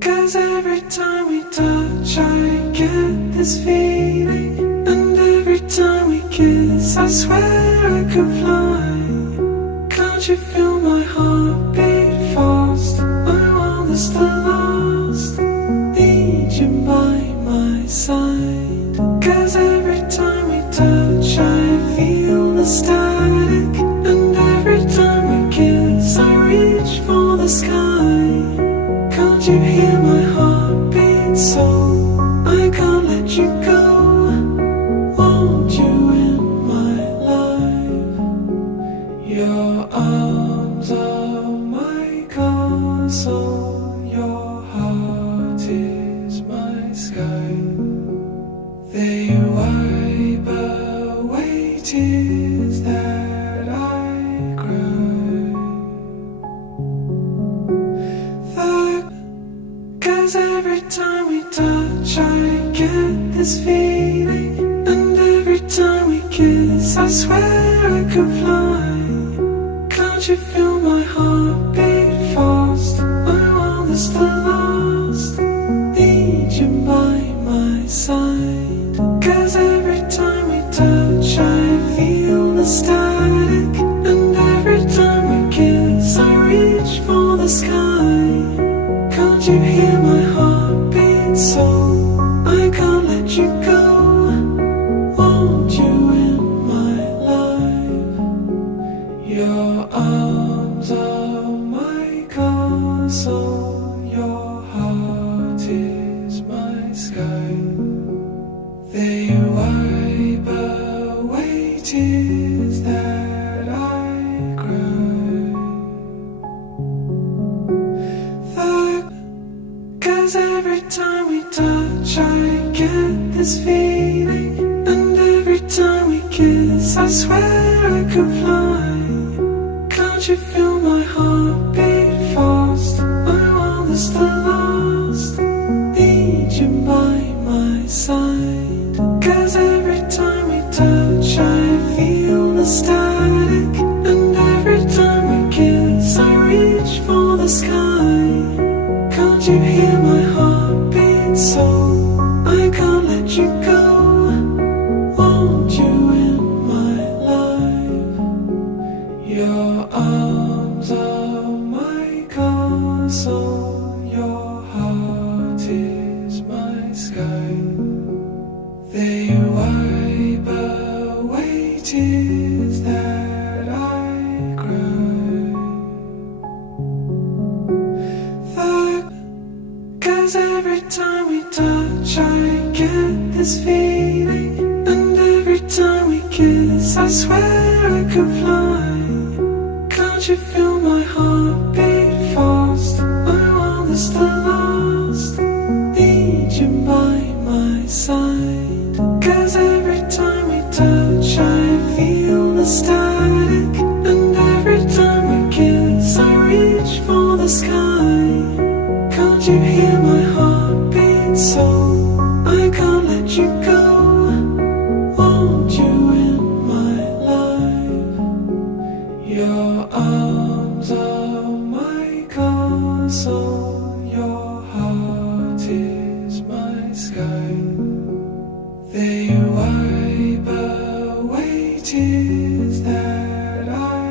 'Cause every time we touch I get this feeling, and every time we kiss I swear I could fly. Can't you feel my heart beat fast? I want this to last, need you by my side. 'Cause every time we touch I feel the static, and every time we kiss I reach for the sky. Can't you hear my heartbeat so I can't let you go? Want you in my life. Your arms are my castle, your heart is my sky. They wipe away tears that I cry. 'Cause every time we touch I get this feeling, and every time we kiss I swear I could fly. Can't you feel my heart beat fast? I want this to last, need you by my side. 'Cause every time we touch I feel the static, and every time we kiss I reach for the sky. Can't you hear my heartbeat so I can't let you go? Want you in my life. Your arms are my castle, your heart is my sky. They wipe away tears that I cry. 'Cause every time we touch I get this feeling, and every time we kiss I swear I could fly. Can't you feel my heart beat fast? I want this to last, need you by my side. 'Cause every time we touch I feel the static, and every time we kiss I reach for the sky. Can't you hear my heartbeat so I can't let you go? Want you in my life. Your arms are my castle, your heart is my sky. They wipe away tears that I cry. 'Cause every time we touch I get this feeling, and every time we kiss I swear I could fly. Can't you feel my heart beat fast? I want this to last, need you by my side. 'Cause every time we touch I feel the static, and every time we kiss I reach for the sky. Can't you hear my heartbeat so I can't let you go? Want you in my life. Your arms are my castle, your heart is my sky. They wipe away tears that I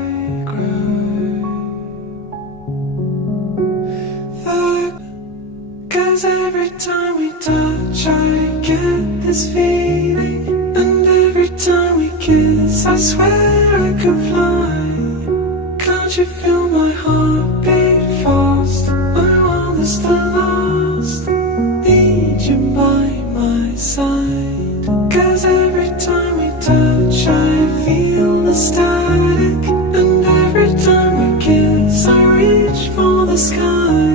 cry. 'Cause every time we touch I get this feeling, and every time we kiss I swear I could fly. Can't you feel my heart beat fast? I want this to last, need you by my side. 'Cause every time we touch I feel the static, and every time we kiss I reach for the sky.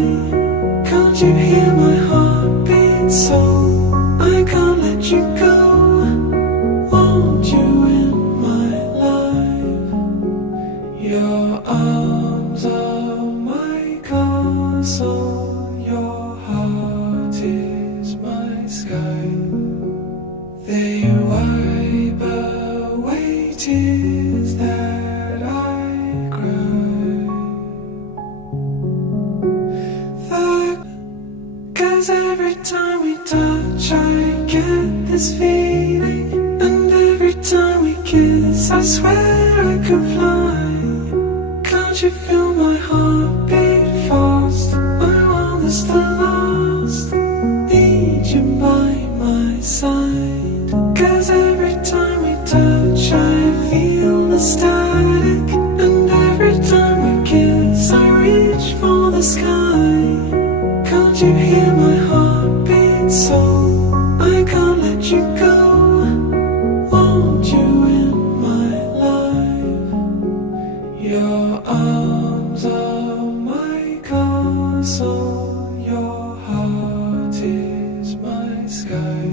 Can't you hear my heartbeat so I can't let you go? Want you in my life. Your arms are my castle, your heart is my sky. They wipe away tears that I cry. 'Cause every time we touch I get this feeling, and every time we kiss I swear I could fly. Can't you feel my heart beat fast? I want this to last. Need you by my side. 'Cause every time we touch I feel the static, and every time we kiss I reach for the sky. Can't you hear my heart beat so I can't let you go? Want you in my life. Your arms are my castle, your heart is my sky.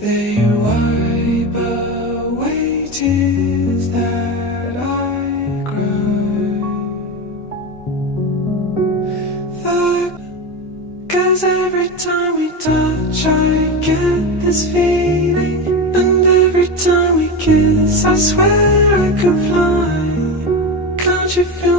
They wipe away tears that I cry. 'Cause every time we touch I get this feeling, and every time we kiss I swear I could fly. Can't you feel